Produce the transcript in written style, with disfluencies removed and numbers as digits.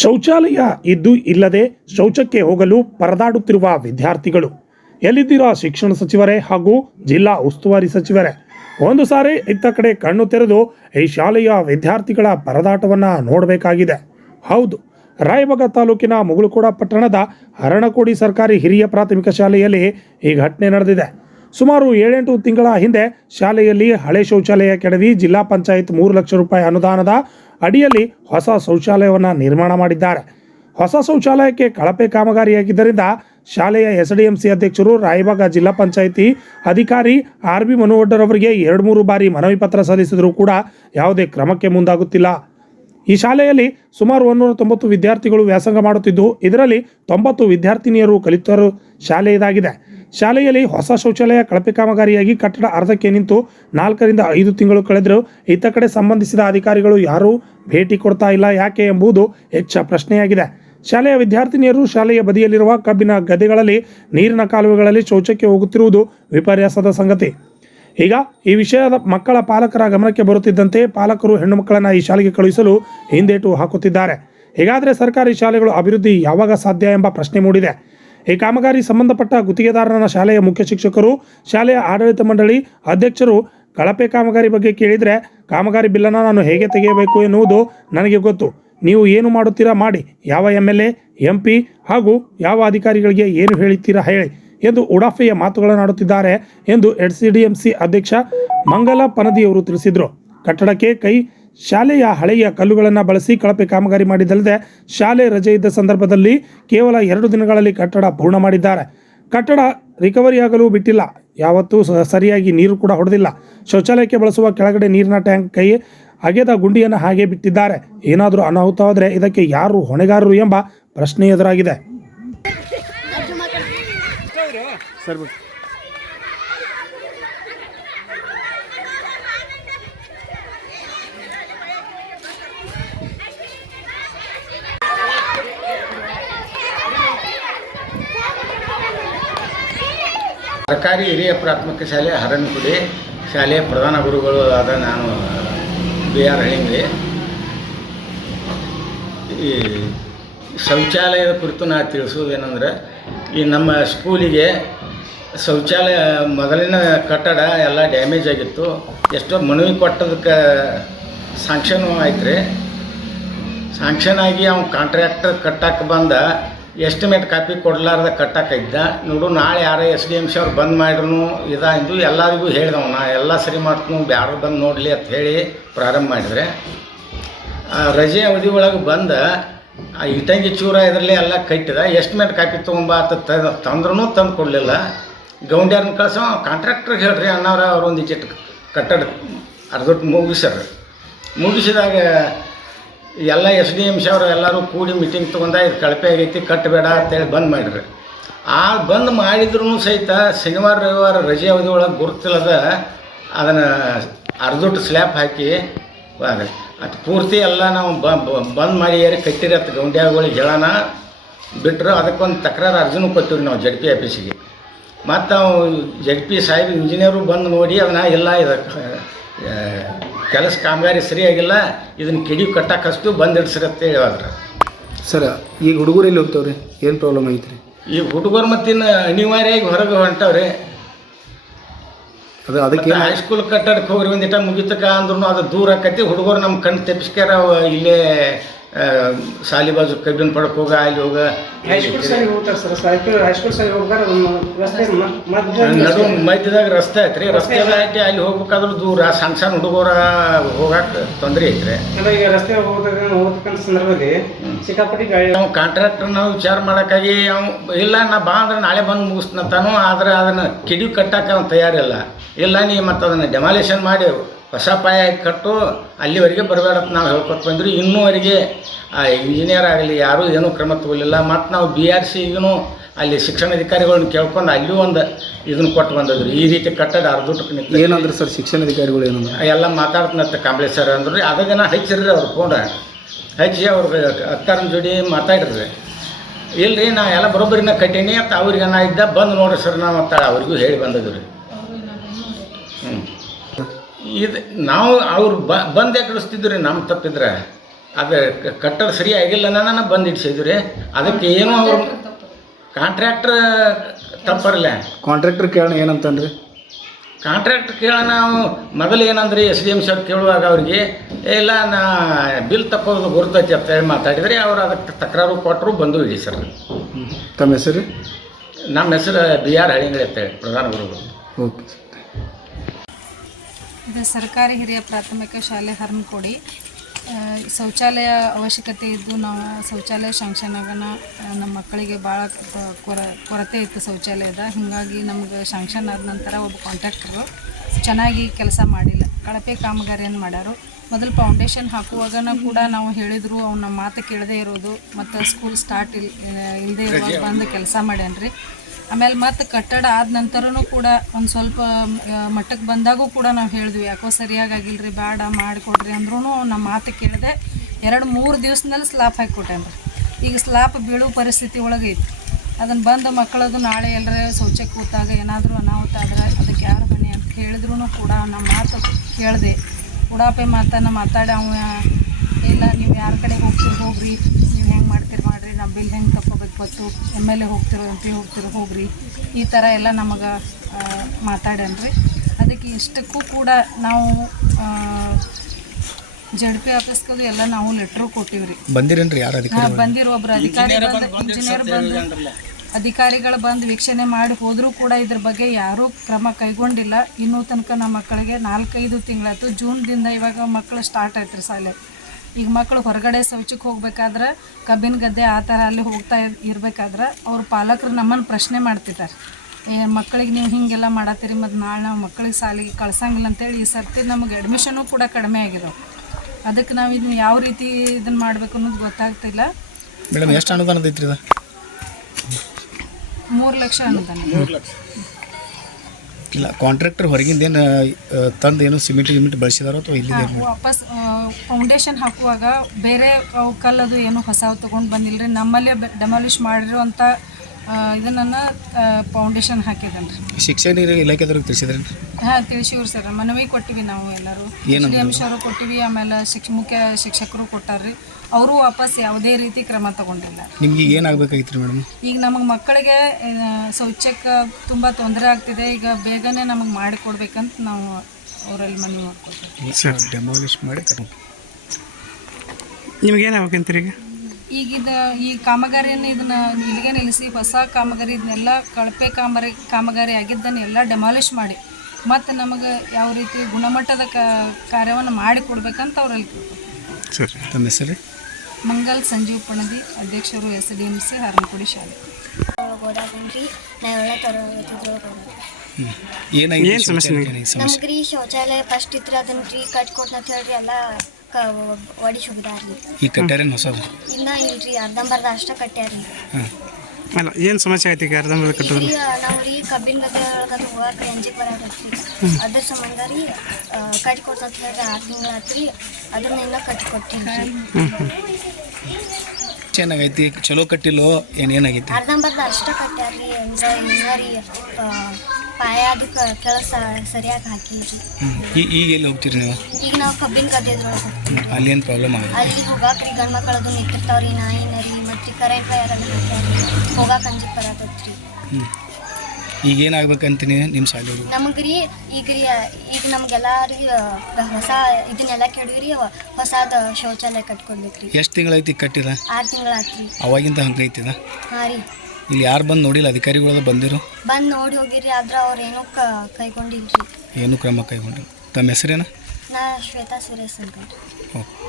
ಶೌಚಾಲಯ ಇದ್ದು ಇಲ್ಲದೆ ಶೌಚಕ್ಕೆ ಹೋಗಲು ಪರದಾಡುತ್ತಿರುವ ವಿದ್ಯಾರ್ಥಿಗಳು. ಎಲ್ಲಿದ್ದೀರಾ ಶಿಕ್ಷಣ ಸಚಿವರೇ ಹಾಗೂ ಜಿಲ್ಲಾ ಉಸ್ತುವಾರಿ ಸಚಿವರೇ? ಒಂದು ಸಾರಿ ಇತ್ತ ಕಡೆ ಕಣ್ಣು ತೆರೆದು ಈ ಶಾಲೆಯ ವಿದ್ಯಾರ್ಥಿಗಳ ಪರದಾಟವನ್ನು ನೋಡಬೇಕಾಗಿದೆ. ಹೌದು, ರಾಯಬಾಗ ತಾಲೂಕಿನ ಮುಗಳಕೋಡ ಪಟ್ಟಣದ ಹರಣಕೋಡಿ ಸರ್ಕಾರಿ ಹಿರಿಯ ಪ್ರಾಥಮಿಕ ಶಾಲೆಯಲ್ಲಿ ಈ ಘಟನೆ ನಡೆದಿದೆ. ಸುಮಾರು 7-8 ತಿಂಗಳ ಹಿಂದೆ ಶಾಲೆಯಲ್ಲಿ ಹಳೆ ಶೌಚಾಲಯ ಕೆಡವಿ ಜಿಲ್ಲಾ ಪಂಚಾಯತ್ 3 ಲಕ್ಷ ರೂಪಾಯಿ ಅನುದಾನದ ಅಡಿಯಲ್ಲಿ ಹೊಸ ಶೌಚಾಲಯವನ್ನು ನಿರ್ಮಾಣ ಮಾಡಿದ್ದಾರೆ. ಹೊಸ ಶೌಚಾಲಯಕ್ಕೆ ಕಳಪೆ ಕಾಮಗಾರಿಯಾಗಿದ್ದರಿಂದ ಶಾಲೆಯ SDMC ಅಧ್ಯಕ್ಷರು ರಾಯಬಾಗ ಜಿಲ್ಲಾ ಪಂಚಾಯಿತಿ ಅಧಿಕಾರಿ RB ಮನುವಡ್ಡರ್ ಅವರಿಗೆ 2-3 ಬಾರಿ ಮನವಿ ಪತ್ರ ಸಲ್ಲಿಸಿದರೂ ಕೂಡ ಯಾವುದೇ ಕ್ರಮಕ್ಕೆ ಮುಂದಾಗುತ್ತಿಲ್ಲ. ಈ ಶಾಲೆಯಲ್ಲಿ ಸುಮಾರು 190 ವಿದ್ಯಾರ್ಥಿಗಳು ವ್ಯಾಸಂಗ ಮಾಡುತ್ತಿದ್ದು, ಇದರಲ್ಲಿ 90 ವಿದ್ಯಾರ್ಥಿನಿಯರು ಕಲಿತರು ಶಾಲೆ ಇದಾಗಿದೆ. ಶಾಲೆಯಲ್ಲಿ ಹೊಸ ಶೌಚಾಲಯ ಕಳಪೆ ಕಾಮಗಾರಿಯಾಗಿ ಕಟ್ಟಡ ಅರ್ಧಕ್ಕೆ ನಿಂತು 4 ರಿಂದ 5 ತಿಂಗಳು ಕಳೆದರೂ ಇತ್ತ ಕಡೆ ಸಂಬಂಧಿಸಿದ ಅಧಿಕಾರಿಗಳು ಯಾರೂ ಭೇಟಿ ಕೊಡ್ತಾ ಇಲ್ಲ. ಯಾಕೆ ಎಂಬುದು ಹೆಚ್ಚ ಪ್ರಶ್ನೆಯಾಗಿದೆ. ಶಾಲೆಯ ವಿದ್ಯಾರ್ಥಿನಿಯರು ಶಾಲೆಯ ಬದಿಯಲ್ಲಿರುವ ಕಬ್ಬಿನ ಗದ್ದೆಗಳಲ್ಲಿ, ನೀರಿನ ಕಾಲುವೆಗಳಲ್ಲಿ ಶೌಚಕ್ಕೆ ಹೋಗುತ್ತಿರುವುದು ವಿಪರ್ಯಾಸದ ಸಂಗತಿ. ಈಗ ಈ ವಿಷಯದ ಮಕ್ಕಳ ಪಾಲಕರ ಗಮನಕ್ಕೆ ಬರುತ್ತಿದ್ದಂತೆ ಪಾಲಕರು ಹೆಣ್ಣು ಮಕ್ಕಳನ್ನು ಈ ಶಾಲೆಗೆ ಕಳುಹಿಸಲು ಹಿಂದೇಟು ಹಾಕುತ್ತಿದ್ದಾರೆ. ಹೀಗಾದರೆ ಸರ್ಕಾರಿ ಶಾಲೆಗಳು ಅಭಿವೃದ್ಧಿ ಯಾವಾಗ ಸಾಧ್ಯ ಎಂಬ ಪ್ರಶ್ನೆ ಮೂಡಿದೆ. ಈ ಕಾಮಗಾರಿ ಸಂಬಂಧಪಟ್ಟ ಗುತ್ತಿಗೆದಾರನ ಶಾಲೆಯ ಮುಖ್ಯ ಶಿಕ್ಷಕರು, ಶಾಲೆಯ ಆಡಳಿತ ಮಂಡಳಿ ಅಧ್ಯಕ್ಷರು ಕಳಪೆ ಕಾಮಗಾರಿ ಬಗ್ಗೆ ಕೇಳಿದರೆ, ಕಾಮಗಾರಿ ಬಿಲ್ಲನ್ನು ನಾನು ಹೇಗೆ ತೆಗೆಯಬೇಕು ಎನ್ನುವುದು ನನಗೆ ಗೊತ್ತು, ನೀವು ಏನು ಮಾಡುತ್ತೀರಾ ಮಾಡಿ, ಯಾವ MLA MP ಹಾಗೂ ಯಾವ ಅಧಿಕಾರಿಗಳಿಗೆ ಏನು ಹೇಳುತ್ತೀರಾ ಹೇಳಿ ಎಂದು ಉಡಾಫೆಯ ಮಾತುಗಳನ್ನಾಡುತ್ತಿದ್ದಾರೆ ಎಂದು SDMC ಅಧ್ಯಕ್ಷ ಮಂಗಲ ಪನದಿಯವರು ತಿಳಿಸಿದರು. ಕಟ್ಟಡಕ್ಕೆ ಶಾಲೆಯ ಹಳೆಯ ಕಲ್ಲುಗಳನ್ನು ಬಳಸಿ ಕಳಪೆ ಕಾಮಗಾರಿ ಮಾಡಿದ್ದಲ್ಲದೆ ಶಾಲೆ ರಜೆ ಇದ್ದ ಸಂದರ್ಭದಲ್ಲಿ ಕೇವಲ 2 ದಿನಗಳಲ್ಲಿ ಕಟ್ಟಡ ಪೂರ್ಣ ಮಾಡಿದ್ದಾರೆ. ಕಟ್ಟಡ ರಿಕವರಿಯಾಗಲು ಬಿಟ್ಟಿಲ್ಲ. ಯಾವತ್ತೂ ಸರಿಯಾಗಿ ನೀರು ಕೂಡ ಹೊಡೆದಿಲ್ಲ. ಶೌಚಾಲಯಕ್ಕೆ ಬಳಸುವ ಕೆಳಗಡೆ ನೀರಿನ ಟ್ಯಾಂಕ್ ಅಗೆದ ಗುಂಡಿಯನ್ನು ಹಾಗೆ ಬಿಟ್ಟಿದ್ದಾರೆ. ಏನಾದರೂ ಅನಾಹುತವಾದರೆ ಇದಕ್ಕೆ ಯಾರು ಹೊಣೆಗಾರರು ಎಂಬ ಪ್ರಶ್ನೆ ಎದುರಾಗಿದೆ. ಸರ್ಕಾರಿ ಹಿರಿಯ ಪ್ರಾಥಮಿಕ ಶಾಲೆ ಹರಣಕೋಡಿ ಶಾಲೆಯ ಪ್ರಧಾನ ಗುರುಗಳು ಆದ ನಾನು BR ಹಳಿಂಗ್ರಿ. ಈ ಶೌಚಾಲಯದ ಕುರಿತು ನಾನು ತಿಳಿಸೋದೇನೆಂದರೆ, ಈ ನಮ್ಮ ಸ್ಕೂಲಿಗೆ ಶೌಚಾಲಯ ಮೊದಲಿನ ಕಟ್ಟಡ ಎಲ್ಲ ಡ್ಯಾಮೇಜ್ ಆಗಿತ್ತು. ಎಷ್ಟೋ ಮನವಿ ಕೊಟ್ಟದಕ್ಕೆ ಸ್ಯಾಂಕ್ಷನು ಆಯ್ತು ರೀ. ಸ್ಯಾಂಕ್ಷನ್ ಆಗಿ ಅವ್ನು ಕಾಂಟ್ರಾಕ್ಟರ್ ಕಟ್ಟಕ್ಕೆ ಬಂದ, ಎಸ್ಟಿಮೇಟ್ ಕಾಪಿ ಕೊಡಲಾರ್ದ ಕಟ್ಟಕ್ಕಿದ್ದ. ನೋಡು, ನಾಳೆ ಯಾರ SDMC ಅವ್ರು ಬಂದ್ ಮಾಡಿದ್ರು ಇದಾಯ್ತು. ಎಲ್ಲರಿಗೂ ಹೇಳಿದವ, ನಾ ಎಲ್ಲ ಸರಿ ಮಾಡ್ತೀನಿ, ಯಾರು ಬಂದು ನೋಡಲಿ ಅಂತ ಹೇಳಿ ಪ್ರಾರಂಭ ಮಾಡಿದರೆ, ರಜೆ ಅವಧಿ ಒಳಗೆ ಬಂದ ಇಟಂಗಿ ಚೂರ ಇದರಲ್ಲಿ ಎಲ್ಲ ಕಟ್ಟಿದ. ಎಸ್ಟಿಮೇಟ್ ಕಾಪಿ ತೊಗೊಂಬ ತಂದ್ರೂ ತಂದು ಕೊಡಲಿಲ್ಲ. ಗೌಂಡ್ಯಾರನ್ನ ಕಳ್ಸೋ ಕಾಂಟ್ರಾಕ್ಟ್ರಿಗೆ ಹೇಳ್ರಿ ಅನ್ನೋರು ಅವ್ರು ಒಂದು ಇಚ್ಚಿಟ್ಟು ಕಟ್ಟಡ ಅರ್ಧೊಟ್ಟು ಮುಗಿಸಿದಾಗ ಎಲ್ಲ SDMC ಅವರು ಎಲ್ಲರೂ ಕೂಡಿ ಮೀಟಿಂಗ್ ತೊಗೊಂಡ, ಇದು ಕಳಪೆ ಆಗೈತಿ ಕಟ್ಟಬೇಡ ಅಂತೇಳಿ ಬಂದ್ ಮಾಡಿರಿ. ಬಂದ್ ಮಾಡಿದ್ರೂ ಸಹಿತ ಶನಿವಾರ ರವಿವಾರ ರಜೆ ಅವಧಿ ಒಳಗೆ ಗುರುತಿಲ್ಲದ ಅದನ್ನು ಅರ್ಧೊಟ್ಟು ಸ್ಲ್ಯಾಪ್ ಹಾಕಿ ಅದು ಪೂರ್ತಿ ಎಲ್ಲ ನಾವು ಬಂದ್ ಮಾಡಿ ಕಟ್ಟಿರತ್ತೆ ಗೌಂಡ್ಯಾಗಳಿಗೆ ಹೇಳೋಣ ಬಿಟ್ಟರು. ಅದಕ್ಕೊಂದು ತಕರಾರು ಅರ್ಜಿನೂ ಕೊಟ್ಟಿವಿ ನಾವು JDP ಆಫೀಸಿಗೆ. ಮತ್ತು ನಾವು JDP ಸಾಹೇಬ್ ಇಂಜಿನಿಯರು ಬಂದು ನೋಡಿ ಅದನ್ನ ಎಲ್ಲ ಇದಕ್ಕೆ ಕೆಲಸ ಕಾಮಗಾರಿ ಸರಿಯಾಗಿಲ್ಲ, ಇದನ್ನು ಕಿಡಿ ಕಟ್ಟಕ್ಕೆ ಬಂದು ಇಡ್ಸಿರತ್ತೆ ಹೇಳಿದ್ರು. ಸರ್, ಈಗ ಹುಡುಗರು ಎಲ್ಲಿ ಹೋಗ್ತಾವ್ರಿ? ಏನು ಪ್ರಾಬ್ಲಮ್ ಐತ್ರಿ? ಈ ಹುಡುಗರು ಮತ್ತಿನ್ನು ಅನಿವಾರ್ಯವಾಗಿ ಹೊರಗೆ ಹೊಂಟವ್ರಿ. ಅದಕ್ಕೆ ಹೈಸ್ಕೂಲ್ ಕಟ್ಟಡಕ್ಕೆ ಹೋಗ್ರಿ ಒಂದಿಟ ಮುಗಿತಕ್ಕ ಅಂದ್ರೂ ಅದು ದೂರ ಆಕೈತಿ. ಹುಡುಗರು ನಮ್ಮ ಕಣ್ಣು ತೆಪ್ಪಿಸ್ಕ್ಯಾರ ಇಲ್ಲೇ ಶಾಲಿ ಬಾಜು ಕಬ್ಬಿನ ಪಡಕ್ಕೆ ಹೋಗ, ಅಲ್ಲಿ ಹೋಗ ನಡು ಮಧ್ಯದಾಗ ರಸ್ತೆ ಐತ್ರಿ. ರಸ್ತೆ ಐತಿ, ಅಲ್ಲಿ ಹೋಗ್ಬೇಕಾದ್ರೂ ದೂರ. ಸಣ್ಣ ಹುಡುಗರ ಹೋಗಕ್ಕೆ ತೊಂದರೆ ಐತ್ರಿ. ರಸ್ತೆ ಹೋಗ್ತಕ್ಕಂಥ ಸಂದರ್ಭದಲ್ಲಿ ಸಿಕ್ಕಾಪಟ್ಟಿ ಗಾಡಿ ನಾವು ಕಾಂಟ್ರಾಕ್ಟರ್ ನಾವು ವಿಚಾರ ಮಾಡೋಕ್ಕಾಗಿ ಇಲ್ಲ ನಾ ಬಾ ಅಂದ್ರೆ ನಾಳೆ ಬಂದು ಮುಗಿಸ್ತಾನು. ಆದರೆ ಅದನ್ನು ಕಿಡಿ ಕಟ್ಟಕ್ಕೆ ಅವ್ನು ತಯಾರಿಲ್ಲ. ಇಲ್ಲ ನೀ ಮತ್ತು ಅದನ್ನು ಡೆಮಾಲೇಷನ್ ಮಾಡಿ ಹೊಸ ಪಾಯ ಕಟ್ಟು, ಅಲ್ಲಿವರೆಗೆ ಬರಬೇಡಂತ ನಾವು ಹೇಳ್ಕೊಟ್ಟು ಬಂದ್ರಿ. ಇನ್ನೂವರೆಗೆ ಇಂಜಿನಿಯರ್ ಆಗಲಿ ಯಾರೂ ಏನೂ ಕ್ರಮ ತಗೊಳ್ಳಿಲ್ಲ. ಮತ್ತು ನಾವು BRCಗೂ ಅಲ್ಲಿ ಶಿಕ್ಷಣಾಧಿಕಾರಿಗಳನ್ನ ಕೇಳ್ಕೊಂಡು ಅಲ್ಲಿ ಒಂದು ಇದನ್ನು ಕೊಟ್ಟು ಬಂದಿದ್ರು. ಈ ರೀತಿ ಕಟ್ಟಡ ಅರ್ಧಕ್ಕೆ ನಿಂತು ಏನಂದ್ರೆ ಸರ್ ಶಿಕ್ಷಣಾಧಿಕಾರಿಗಳು ಏನಂದ್ರೆ ಎಲ್ಲ ಮಾತಾಡ್ತನತ್ತ ಕಾಂಬ್ಳೆ ಸರ್ ಅಂದ್ರಿ. ಅದನ್ನ ಹಚ್ಚಿರ್ರಿ ಅವ್ರು ಫೋನ್ ಹಚ್ಚಿ ಅವ್ರಿಗೆ ಅಕ್ಕಾರನ ಜೋಡಿ ಮಾತಾಡಿರ್ರಿ. ಇಲ್ರಿ ನಾ ಎಲ್ಲ ಬರೋಬ್ಬರಿನ ಕಟ್ಟೀನಿ ಅಂತ ಅವ್ರಿಗೆ ನಾ ಇದ್ದ ಬಂದು ನೋಡ್ರಿ ಸರ್ ನಾವು ಅಂತ ಅವ್ರಿಗೂ ಹೇಳಿ ಬಂದಿದ್ರು ರೀ. ಇದು ನಾವು ಅವ್ರು ಬಂದೇ ಕಳಿಸ್ತಿದ್ರು ರೀ. ನಮ್ಮ ತಪ್ಪಿದ್ರೆ ಅದು ಕಟ್ಟಡ ಸರಿ ಆಗಿಲ್ಲ ನಾನು ಬಂದು ಇಡ್ಸಿದ್ವಿ ರೀ. ಅದಕ್ಕೆ ಏನು ಅವರು ಕಾಂಟ್ರಾಕ್ಟ್ರ್ ತಪ್ಪರಲ್ಲ. ಕಾಂಟ್ರಾಕ್ಟರ್ ಕೇಳೋಣ ಏನಂತನ್ರಿ? ಕಾಂಟ್ರಾಕ್ಟ್ರ್ ಕೇಳೋಣ. ನಾವು ಮೊದಲು ಏನಂದ್ರಿ SDM ಸರ್ ಕೇಳುವಾಗ ಅವ್ರಿಗೆ ಇಲ್ಲ ನಾ ಬಿಲ್ ತಕ್ಕೋದು ಗುರ್ತೈತಿ ಅಂತ ಹೇಳಿ ಮಾತಾಡಿದ್ರಿ. ಅವ್ರು ಅದಕ್ಕೆ ತಕರಾರು ಕೊಟ್ಟರು, ಬಂದು ಇಡಿ ಸರ್. ತಮ್ಮ ಹೆಸರು? ನಮ್ಮ ಹೆಸರು BR ಹಳಿಂಗಳಿ ಅಂತ ಹೇಳಿ, ಪ್ರಧಾನ ಗುರುಗಳು. ಓಕೆ. ಇದು ಸರ್ಕಾರಿ ಹಿರಿಯ ಪ್ರಾಥಮಿಕ ಶಾಲೆ ಹರ್ಮಕೋಡಿ. ಶೌಚಾಲಯ ಅವಶ್ಯಕತೆ ಇದ್ದು ನಾವು ಶೌಚಾಲಯ ಶಾಂಕ್ಷನ್ ಆಗೋಣ ನಮ್ಮ ಮಕ್ಕಳಿಗೆ ಭಾಳ ಕೊರತೆ ಇತ್ತು ಶೌಚಾಲಯದ. ಹೀಗಾಗಿ ನಮ್ಗೆ ಶಾಂಕ್ಷನ್ ಆದ ನಂತರ ಒಬ್ಬ ಕಾಂಟ್ರಾಕ್ಟ್ರು ಚೆನ್ನಾಗಿ ಕೆಲಸ ಮಾಡಿಲ್ಲ, ಕಳಪೆ ಕಾಮಗಾರಿಯನ್ನು ಮಾಡ್ಯಾರು. ಮೊದಲು ಫೌಂಡೇಶನ್ ಹಾಕುವಾಗನ ಕೂಡ ನಾವು ಹೇಳಿದ್ರು, ಅವ್ನ ಮಾತು ಕೇಳದೇ ಇರೋದು, ಮತ್ತು ಸ್ಕೂಲ್ ಸ್ಟಾರ್ಟ್ ಇಲ್ಲದೆ ಇರುವಾಗ ಬಂದು ಕೆಲಸ ಮಾಡ್ಯಾನ್ರಿ. ಆಮೇಲೆ ಮತ್ತು ಕಟ್ಟಡ ಆದ ನಂತರನೂ ಕೂಡ ಒಂದು ಸ್ವಲ್ಪ ಮಟ್ಟಕ್ಕೆ ಬಂದಾಗೂ ಕೂಡ ನಾವು ಹೇಳಿದ್ವಿ, ಯಾಕೋ ಸರಿಯಾಗಿ ಆಗಿಲ್ಲರಿ, ಬೇಡ ಮಾಡಿಕೊಡ್ರಿ ಅಂದ್ರೂ ನಮ್ಮ ಮಾತು ಕೇಳದೆ 2-3 ದಿವಸದಲ್ಲಿ ಸ್ಲಾಪ್ ಹಾಕಿಕೊಟ್ಟೇನ್ರಿ. ಈಗ ಸ್ಲಾಪ್ ಬೀಳೋ ಪರಿಸ್ಥಿತಿ ಒಳಗೆ ಐತಿ. ಅದನ್ನು ಬಂದು ಮಕ್ಕಳದು ನಾಳೆ ಎಲ್ಲರ ಶೌಚಕ್ಕೆ ಕೂತಾಗ ಏನಾದರೂ ಅನಾಹುತ ಆದರೆ ಅದಕ್ಕೆ ಯಾರು ಬನ್ನಿ ಅಂತ ಹೇಳಿದ್ರು ಕೂಡ ನಮ್ಮ ಮಾತು ಕೇಳದೆ ಉಡಾಪೆ ಮಾತನ್ನು ಮಾತಾಡಿ ಅವ ಇಲ್ಲ ನೀವು ಯಾರ ಕಡೆ ಹೋಗ್ತೀರಿ ಹೋಗ್ರಿ, ನೀವು ಹೆಂಗೆ ಮಾಡ್ತೀರಿ ಮಾಡಿರಿ, ನಾವು ಬಿಲ್ ಹೆಂಗೆ ತಗೋಬೇಕು ಗೊತ್ತು, MLA ಹೋಗ್ತಿರೋ MP ಹೋಗ್ತಿರೋ ಹೋಗ್ರಿ, ಈ ಥರ ಎಲ್ಲ ನಮಗೆ ಮಾತಾಡ್ಯಾನ್ರಿ. ಅದಕ್ಕೆ ಇಷ್ಟಕ್ಕೂ ಕೂಡ ನಾವು ZP ಆಫೀಸ್ಗೆ ಎಲ್ಲ ನಾವು ಲೆಟ್ರು ಕೊಟ್ಟಿವ್ರಿ. ಬಂದಿರೇನ್ರಿ ಯಾರು ಅಧಿಕಾರಿ? ಬಂದಿರೋ ಒಬ್ರು ಇಂಜಿನಿಯರ್ ಬಂದು ಅಧಿಕಾರಿಗಳು ಬಂದು ವೀಕ್ಷಣೆ ಮಾಡಿ ಹೋದರೂ ಕೂಡ ಇದ್ರ ಬಗ್ಗೆ ಯಾರೂ ಕ್ರಮ ಕೈಗೊಂಡಿಲ್ಲ. ಇನ್ನೂ ತನಕ ನಮ್ಮ ಮಕ್ಕಳಿಗೆ 4-5 ತಿಂಗಳಾಯ್ತು. ಜೂನ್ದಿಂದ ಇವಾಗ ಮಕ್ಕಳು ಸ್ಟಾರ್ಟ್ ಆಯ್ತು ರೀ ಶಾಲೆ. ಈಗ ಮಕ್ಕಳು ಹೊರಗಡೆ ಶೌಚಕ್ಕೆ ಹೋಗ್ಬೇಕಾದ್ರೆ ಕಬ್ಬಿನ ಗದ್ದೆ ಆ ಥರ ಅಲ್ಲಿ ಹೋಗ್ತಾ ಇರಬೇಕಾದ್ರೆ ಅವ್ರ ಪಾಲಕರು ನಮ್ಮನ್ನು ಪ್ರಶ್ನೆ ಮಾಡ್ತಿದ್ದಾರೆ, ಮಕ್ಕಳಿಗೆ ನೀವು ಹೀಗೆಲ್ಲ ಮಾಡತ್ತೀರಿ, ಮತ್ತು ನಾಳೆ ನಾವು ಮಕ್ಕಳಿಗೆ ಶಾಲೆಗೆ ಕಳ್ಸಂಗಿಲ್ಲ ಅಂತೇಳಿ ಈ ಸರ್ತಿ ನಮಗೆ ಅಡ್ಮಿಷನು ಕೂಡ ಕಡಿಮೆ ಆಗಿದಾವೆ. ಅದಕ್ಕೆ ನಾವು ಇದನ್ನ ಯಾವ ರೀತಿ ಇದನ್ನು ಮಾಡಬೇಕು ಅನ್ನೋದು ಗೊತ್ತಾಗ್ತಿಲ್ಲ. ಮೇಡಮ್ ಎಷ್ಟು ಅನುದಾನ ಐತ್ರಿ ಇದು? 3 ಲಕ್ಷ ಅನುದಾನ. ಇಲ್ಲ, ಕಾಂಟ್ರಾಕ್ಟರ್ ಹೊರಗಿಂದ ಏನು ತಂದು ಏನು ಸಿಮೆಂಟ್ ಬಳಸಿದಾರೋ ಅಥವಾ ಇಲ್ಲಿ ವಾಪಸ್ ಫೌಂಡೇಶನ್ ಹಾಕುವಾಗ ಬೇರೆ ಕಲ್ಲದು ಏನು ಹೊಸ ತೊಗೊಂಡು ಬಂದಿಲ್ಲ ರೀ. ನಮ್ಮಲ್ಲೇ ಡೆಮಾಲಿಷ್ ಮಾಡಿರೋಂಥ ಇದನ್ನು ಫೌಂಡೇಶನ್ ಹಾಕಿದನ್ರಿ. ಶಿಕ್ಷಣ ಇಲಾಖೆದವ್ರಿಗೆ ತಿಳಿಸಿದ್ರಿ? ಹಾಂ, ತಿಳಿಸಿವ್ರಿ ಸರ್. ಮನವಿ ಕೊಟ್ಟಿವಿ ನಾವು ಎಲ್ಲರೂ. SDM ಸರ್ ಕೊಟ್ಟಿವಿ, ಆಮೇಲೆ ಮುಖ್ಯ ಶಿಕ್ಷಕರು ಕೊಟ್ಟಾರ್ರಿ. ಅವರು ವಾಪಸ್ ಯಾವುದೇ ರೀತಿ ಕ್ರಮ ತಗೊಂಡಿಲ್ಲ. ನಿಮ್ಗೆ ಏನಾಗಬೇಕಾಗಿತ್ತು ರೀ ಮೇಡಮ್? ಈಗ ನಮಗೆ ಮಕ್ಕಳಿಗೆ ಶೌಚಕ್ಕೆ ತುಂಬ ತೊಂದರೆ ಆಗ್ತಿದೆ, ಈಗ ಬೇಗನೆ ನಮಗೆ ಮಾಡಿಕೊಡ್ಬೇಕಂತ ನಾವು ಅವರಲ್ಲಿ ಮನವಿ ಮಾಡ್ಕೊಳ್ತೀವಿ. ಡೆಮಾಲಿಷ್ ಮಾಡಿ ನಿಮಗೇನಾಗಬೇಕಂತೀರಿ ಈಗ? ಈ ಕಾಮಗಾರಿಯನ್ನು ಇದನ್ನು ಇಲ್ಲಿಗೆ ನಿಲ್ಲಿಸಿ ಹೊಸ ಕಾಮಗಾರಿ ಇದನ್ನೆಲ್ಲ ಕಳಪೆ ಕಾಮಗಾರಿ ಆಗಿದ್ದನ್ನು ಎಲ್ಲ ಡೆಮಾಲಿಷ್ ಮಾಡಿ ಮತ್ತು ನಮಗೆ ಯಾವ ರೀತಿ ಗುಣಮಟ್ಟದ ಕಾರ್ಯವನ್ನು ಮಾಡಿಕೊಡ್ಬೇಕಂತ ಅವರಲ್ಲಿ ಸರಿ. ತಮ್ಮ ಹೆಸರು? ಮಂಗಲ್ ಸಂಜೀವ್ ಪಣದಿ, ಅಧ್ಯಕ್ಷರು SDMC ಹರ್ಮಕೋಡಿ ಶಾಲೆ. ಏನು ಸಮಸ್ಯೆ? ನಮ್ಗೆ ರೀ ಶೌಚಾಲಯ ಫಸ್ಟ್ ಇತ್ತು, ಅದನ್ನ ರೀ ಕಟ್ಕೊಡ್ನ ಅಂತ ಹೇಳ್ರಿ ಎಲ್ಲ ಒಡಿಸಿ ಹೋಗಿದಾರ್ರಿ. ಈ ಕಟ್ಟಾರೇನು ಹೊಸದು? ಇನ್ನ ಇಲ್ರಿ, ಅರ್ಧಂಬರ್ಧ ಅಷ್ಟ ಕಟ್ಟ್ಯಾರ್ರಿ. ಅಲ್ಲ, ಏನು ಸಮಸ್ಯೆ ಆಯ್ತು ಈಗ ಅರ್ಧಂಬರ್ಧ ಕಟ್ಟೋದು? ನಾವು ರೀ ಕಬ್ಬಿನ ಗದ್ದೆ ಒಳಗದು ಹೋಗಕ್ಕೆ ಅಂಜಿಗೆ ಬರತ್ರಿ. ಅದ್ರ ಸಂಬಂಧ ರೀ ಕಟ್ಕೊಡ್ತಂತ ಹೇಳ್ರಿ 6 ತಿಂಗಳು ಆತ್ರಿ. ಅದನ್ನ ಇನ್ನೂ ಕಟ್ಕೊಟ್ಟಿಲ್ರಿ. ಚೆನ್ನಾಗೈತಿ, ಚಲೋ ಕಟ್ಟಿಲ್ಲೋ ಏನೇನಾಗೈತಿ? ಅರ್ಧಂಬರ್ಧ ಅಷ್ಟ ಕಟ್ಟ್ಯಾರ್ರಿ. ಅಂದ್ರೆ ಇನ್ನ ರೀ ಪಾಯ ಅದಕ್ಕೆ ಕೆಲಸ ಸರಿಯಾಗಿ ಹಾಕಿಲ್ರಿ. ಈಗ ಎಲ್ಲಿ ಹೋಗ್ತೀರಿ ನೀವು? ಈಗ ನಾವು ಕಬ್ಬಿನ ಗದ್ದೆದ್ರೊಳಗೆ ಅಲ್ಲಿ ಏನು ಪ್ರಾಬ್ಲಮ್ ಆಗುತ್ತೆ? ಅಲ್ಲಿ ಹೋಗಾಕ್ರಿ ಗಂಡು ಮಕ್ಕಳದು ನಿಂತಿರ್ತಾವ್ರಿ, ನಾಯಿನ ರೀ ಮತ್ತು ಕರೆಂಟ್ ವೈರನ್ನ ಹಾಕ್ಯಾರಿ, ಹೋಗಾಕ ಅಂಜಿಗೆ ಬರತ್ತೈತ್ರಿ. ಈಗ ಏನಾಗ್ಬೇಕಂತೀನಿ ನಿಮ್ಮ ಶಾಲೆಗೆ? ನಮಗೆ ರೀ ಈಗ ನಮಗೆಲ್ಲರಿಗೆ ಹೊಸ ಇದನ್ನೆಲ್ಲ ಕೇಳಿದ್ರಿ, ಹೊಸದ ಶೌಚಾಲಯ ಕಟ್ಕೊಡ್ಬೇಕ್ರಿ. ಎಷ್ಟು ತಿಂಗಳೈತಿ ಕಟ್ಟಿದ? 6 ತಿಂಗಳಾತ್ರಿ. ಅವಾಗಿಂದ ಹಂಗೈತಿದ? ಹಾಂ ರೀ. ಇಲ್ಲಿ ಯಾರು ಬಂದು ನೋಡಿಲ್ಲ? ಅಧಿಕಾರಿಗಳು ಬಂದಿರು? ಬಂದು ನೋಡಿ ಹೋಗಿರಿ, ಆದ್ರೆ ಅವ್ರೇನೂ ಕೈಗೊಂಡಿಲ್ರಿ. ಏನು ಕ್ರಮ ಕೈಗೊಂಡಿಲ್ಲ. ತಮ್ಮ ಹೆಸರೇನ? ನಾ ಶ್ವೇತಾ ಸುರೇಶ್ ಅಂತ. ಓಕೆ.